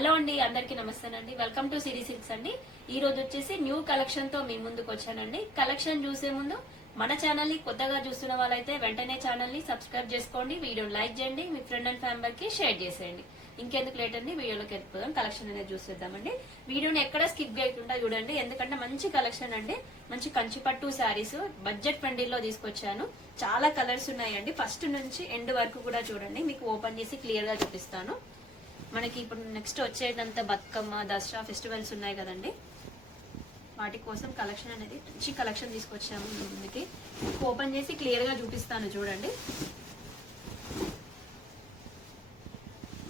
Hello అండి, అందరికీ నమస్తేనండి. Welcome to Siri silks అండి. ఈ రోజు వచ్చేసి న్యూ కలెక్షన్ తో మీ ముందుకు వచ్చానండి. కలెక్షన్ చూసే ముందు మన ఛానల్ ని కొత్తగా చూస్తున్న వాళ్ళైతే వెంటనే ఛానల్ ని సబ్స్క్రైబ్ చేసుకోండి, వీడియోని లైక్ చేయండి, మీ ఫ్రెండ్ అండ్ ఫ్యామిలీకి షేర్ చేసేయండి. ఇంకెందుకు లేట్ అండి, వీడియోలోకి వెళ్ళిపోదాం. కలెక్షన్ అనేది చూసేద్దామండి. వీడియోని ఎక్కడ స్కిప్ చేయకుండా చూడండి, ఎందుకంటే మంచి కలెక్షన్ అండి. మంచి కంచిపట్టు శారీస్ బడ్జెట్ ఫ్రెండ్లీలో తీసుకొచ్చాను. చాలా కలర్స్ ఉన్నాయండి. ఫస్ట్ నుంచి ఎండ్ వరకు కూడా చూడండి, మీకు ఓపెన్ చేసి క్లియర్ గా చూపిస్తాను. మనకి ఇప్పుడు నెక్స్ట్ వచ్చేదంతా బతుకమ్మ, దసరా ఫెస్టివల్స్ ఉన్నాయి కదండి, వాటి కోసం కలెక్షన్ అనేది మంచి కలెక్షన్ తీసుకొచ్చాము ముందుకి. ఓపెన్ చేసి క్లియర్ గా చూపిస్తాను చూడండి.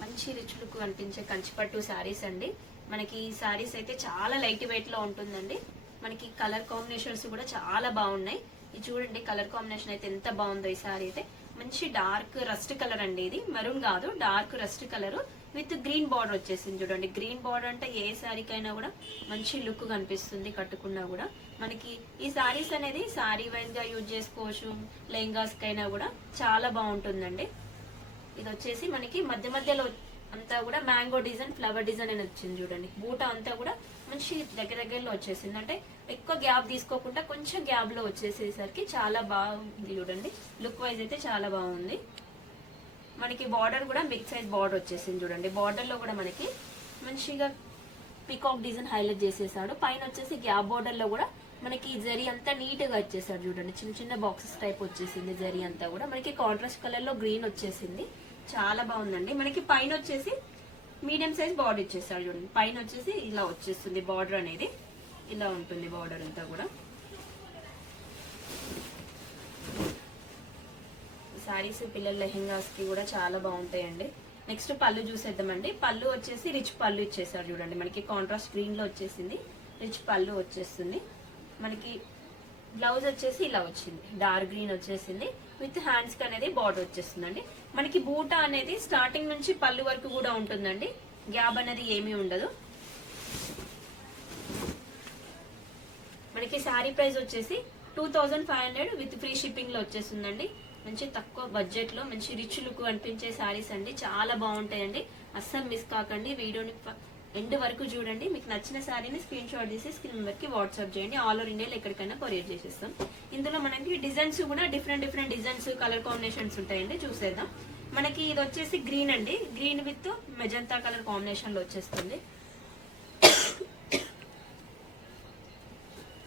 మంచి రిచ్ లుక్ కనిపించే కంచిపట్టు శారీస్ అండి. మనకి ఈ శారీస్ అయితే చాలా లైట్ వెయిట్ లో ఉంటుందండి. మనకి కలర్ కాంబినేషన్స్ కూడా చాలా బాగున్నాయి. ఇది చూడండి, కలర్ కాంబినేషన్ అయితే ఎంత బాగుందో. ఈ శారీ అయితే మంచి డార్క్ రస్ట్ కలర్ అండి. ఇది మెరూన్ కాదు, dark rust colour with green border వచ్చేసింది చూడండి. గ్రీన్ బార్డర్ అంటే ఏ శారీకైనా కూడా మంచి లుక్ కనిపిస్తుంది కట్టుకున్నా కూడా. మనకి ఈ శారీస్ అనేది శారీ వైజ్ గా యూజ్ చేసుకోవచ్చు, లెహంగాస్ కైనా కూడా చాలా బాగుంటుందండి. ఇది వచ్చేసి మనకి మధ్య మధ్యలో అంతా కూడా మ్యాంగో డిజైన్, ఫ్లవర్ డిజైన్ అని వచ్చింది చూడండి. బూట అంతా కూడా మంచి దగ్గరలో వచ్చేసింది. అంటే ఎక్కువ గ్యాప్ తీసుకోకుండా కొంచెం గ్యాప్ లో వచ్చేసేసరికి చాలా బాగుంది చూడండి. లుక్ వైజ్ అయితే చాలా బాగుంది. మనకి బార్డర్ కూడా బిగ్ సైజ్ బార్డర్ వచ్చేసింది చూడండి. బార్డర్ లో కూడా మనకి మంచిగా పికాక్ డిజైన్ హైలైట్ చేసేసాడు. పైన వచ్చేసి గ్యాప్ బార్డర్ లో కూడా మనకి జరీ అంతా నీట్ గా వచ్చేసాడు చూడండి. చిన్న చిన్న బాక్సెస్ టైప్ వచ్చేసింది. జరీ అంతా కూడా మనకి కాంట్రాస్ట్ కలర్ లో గ్రీన్ వచ్చేసింది. చాలా బాగుందండి. మనకి పైన వచ్చేసి మీడియం సైజ్ బార్డర్ ఇచ్చేసాడు చూడండి. పైన వచ్చేసి ఇలా వచ్చేస్తుంది బార్డర్ అనేది, ఇలా ఉంటుంది బార్డర్ అంతా కూడా. శారీస్ పిల్లల లెహెంగాస్ కి కూడా చాలా బాగుంటాయండి. నెక్స్ట్ పళ్ళు చూసేద్దామండి. పళ్ళు వచ్చేసి రిచ్ పళ్ళు ఇచ్చేసారు చూడండి. మనకి కాంట్రాస్ట్ గ్రీన్ లో వచ్చేసింది, రిచ్ పళ్ళు వచ్చేస్తుంది. మనకి బ్లౌజ్ వచ్చేసి ఇలా వచ్చింది, డార్క్ గ్రీన్ వచ్చేసింది. విత్ హ్యాండ్స్ కి అనేది బార్డర్ వచ్చేస్తుందండి. మనకి బూట అనేది స్టార్టింగ్ నుంచి పళ్ళు వరకు కూడా ఉంటుందండి. గ్యాప్ అనేది ఏమీ ఉండదు. మనకి శారీ ప్రైస్ వచ్చేసి 2500 విత్ ఫ్రీ షిప్పింగ్ లో వచ్చేస్తుందండి. మంచి తక్కువ బడ్జెట్ లో మంచి రిచ్ లుక్ అనిపించే శారీస్ అండి. చాలా బాగుంటాయండి. అస్సలు మిస్ కాకండి. వీడియోని ఎండ్ వరకు చూడండి. మీకు నచ్చిన శారీని స్క్రీన్ షాట్ తీసి స్క్రీన్ నెంబర్ కి వాట్సాప్ చేయండి. ఆల్ ఓవర్ ఇండియాలో ఎక్కడికైనా కొరియర్ చేసేస్తాం. ఇందులో మనకి డిజైన్స్ కూడా డిఫరెంట్ డిజైన్స్, కలర్ కాంబినేషన్స్ ఉంటాయండి. చూసేద్దాం. మనకి ఇది వచ్చేసి గ్రీన్ అండి. Green with magenta colour combination లో వచ్చేస్తుంది.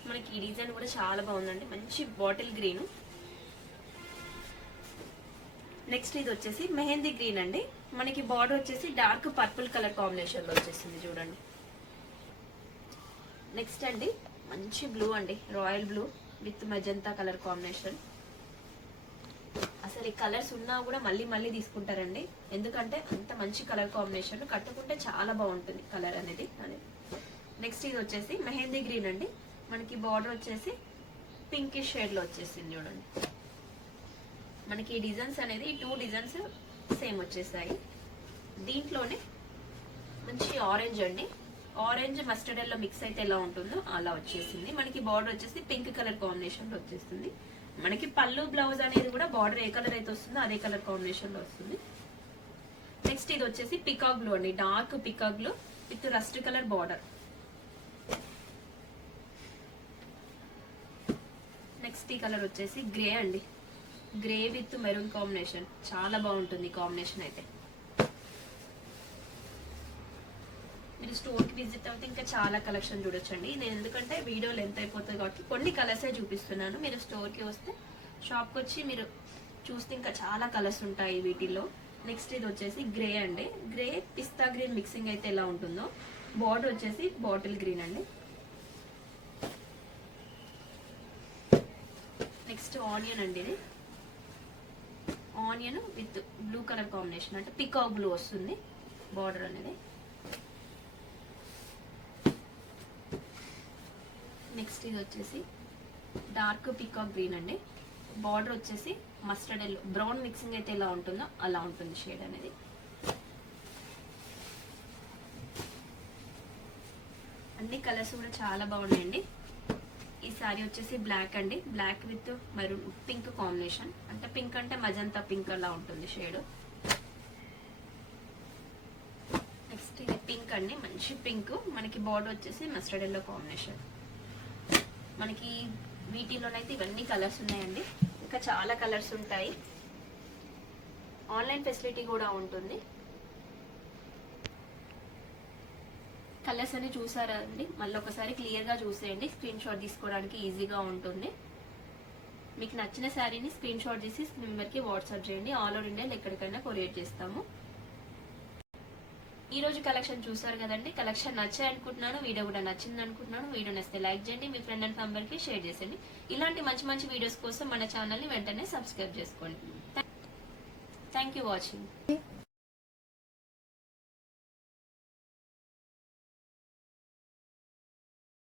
మనకి ఈ డిజైన్ కూడా చాలా బాగుందండి. మంచి బాటిల్ గ్రీన్. నెక్స్ట్ ఇది వచ్చేసి మెహందీ గ్రీన్ అండి. మనకి బార్డర్ వచ్చేసి డార్క్ పర్పుల్ కలర్ కాంబినేషన్ లో వచ్చేసింది చూడండి. నెక్స్ట్ అండి మంచి బ్లూ అండి, royal blue with magenta colour combination. అసలు ఈ కలర్స్ ఉన్నా కూడా మళ్ళీ మళ్ళీ తీసుకుంటారండి, ఎందుకంటే అంత మంచి కలర్ కాంబినేషన్. కట్టుకుంటే చాలా బాగుంటుంది కలర్ అనేది. నెక్స్ట్ ఇది వచ్చేసి మెహందీ గ్రీన్ అండి. మనకి బార్డర్ వచ్చేసి పింకిష్ షేడ్ లో వచ్చేసింది చూడండి. మనకి ఈ డిజైన్స్ అనేది 2 డిజైన్స్ సేమ్ వచ్చేసాయి. దీంట్లోనే మంచి ఆరెంజ్ అండి, ఆరెంజ్ మస్టర్డ్ ఎల్లో మిక్స్ అయితే ఎలా ఉంటుందో అలా వచ్చేసింది. మనకి బార్డర్ వచ్చేసి పింక్ కలర్ కాంబినేషన్ లో వచ్చేస్తుంది. మనకి పళ్ళు బ్లౌజ్ అనేది కూడా బార్డర్ ఏ కలర్ అయితే వస్తుందో అదే కలర్ కాంబినేషన్ లో వస్తుంది. నెక్స్ట్ ఇది వచ్చేసి పికాక్ బ్లూ అండి, dark peacock blue with rust colour border. Next ఈ కలర్ వచ్చేసి గ్రే అండి, గ్రే విత్ మెరూన్ కాంబినేషన్. చాలా బాగుంటుంది కాంబినేషన్ అయితే. మీరు స్టోర్ కి విజిట్ అవుతే ఇంకా చాలా కలెక్షన్ చూడొచ్చండి. నేను ఎందుకంటే వీడియో లెంత్ అయిపోతుంది కాబట్టి కొన్ని కలర్సే చూపిస్తున్నాను. మీరు స్టోర్ కి వస్తే, షాప్ కి వచ్చి మీరు చూస్తే ఇంకా చాలా కలర్స్ ఉంటాయి వీటిల్లో. నెక్స్ట్ ఇది వచ్చేసి గ్రే అండి, గ్రే పిస్తా గ్రీన్ మిక్సింగ్ అయితే ఎలా ఉంటుందో. బార్డర్ వచ్చేసి బాటిల్ గ్రీన్ అండి. నెక్స్ట్ ఆనియన్ అండి. ఇది onion with blue colour combination, అంటే పికాక్ బ్లూ వస్తుంది బార్డర్ అనేది. నెక్స్ట్ ఇది వచ్చేసి డార్క్ పికాక్ గ్రీన్ అండి. బార్డర్ వచ్చేసి మస్టర్డ్ ఎల్లో, బ్రౌన్ మిక్సింగ్ అయితే ఎలా ఉంటుందో అలా ఉంటుంది షేడ్ అనేది. అన్ని కలర్స్ కూడా చాలా బాగున్నాయండి. ఈ సారీ వచ్చేసి బ్లాక్ అండి, black with maroon pink combination, అంటే పింక్ అంటే మజంతా పింక్ అలా ఉంటుంది షేడ్. నెక్స్ట్ ఇది పింక్ అండి, మంచి పింక్. మనకి బార్డర్ వచ్చేసి మస్టర్డ్ ఎల్లో కాంబినేషన్. మనకి వీటిలోనైతే ఇవన్నీ కలర్స్ ఉన్నాయండి, ఇంకా చాలా కలర్స్ ఉంటాయి. ఆన్లైన్ ఫెసిలిటీ కూడా ఉంటుంది. కలర్స్ అన్ని చూసారా అండి? మళ్ళీ ఒకసారి క్లియర్ గా చూసేయండి, స్క్రీన్ షాట్ తీసుకోవడానికి ఈజీగా ఉంటుంది. మీకు నచ్చిన శారీని స్క్రీన్ షాట్ తీసి నెంబర్ కి వాట్సాప్ చేయండి. ఆల్ ఓవర్ ఇండియా ఎక్కడికైనా కొరియర్ చేస్తాము. ఈ రోజు కలెక్షన్ చూసారు కదండి. కలెక్షన్ నచ్చాయి అనుకుంటున్నాను, వీడియో కూడా నచ్చింది అనుకుంటున్నాను. వీడియో నచ్చితే లైక్ చేయండి, మీ ఫ్రెండ్ అండ్ మెంబర్ కి షేర్ చేయండి. ఇలాంటి మంచి మంచి వీడియోస్ కోసం మన ఛానల్ ని వెంటనే సబ్స్క్రైబ్ చేసుకోండి. Thank you watching.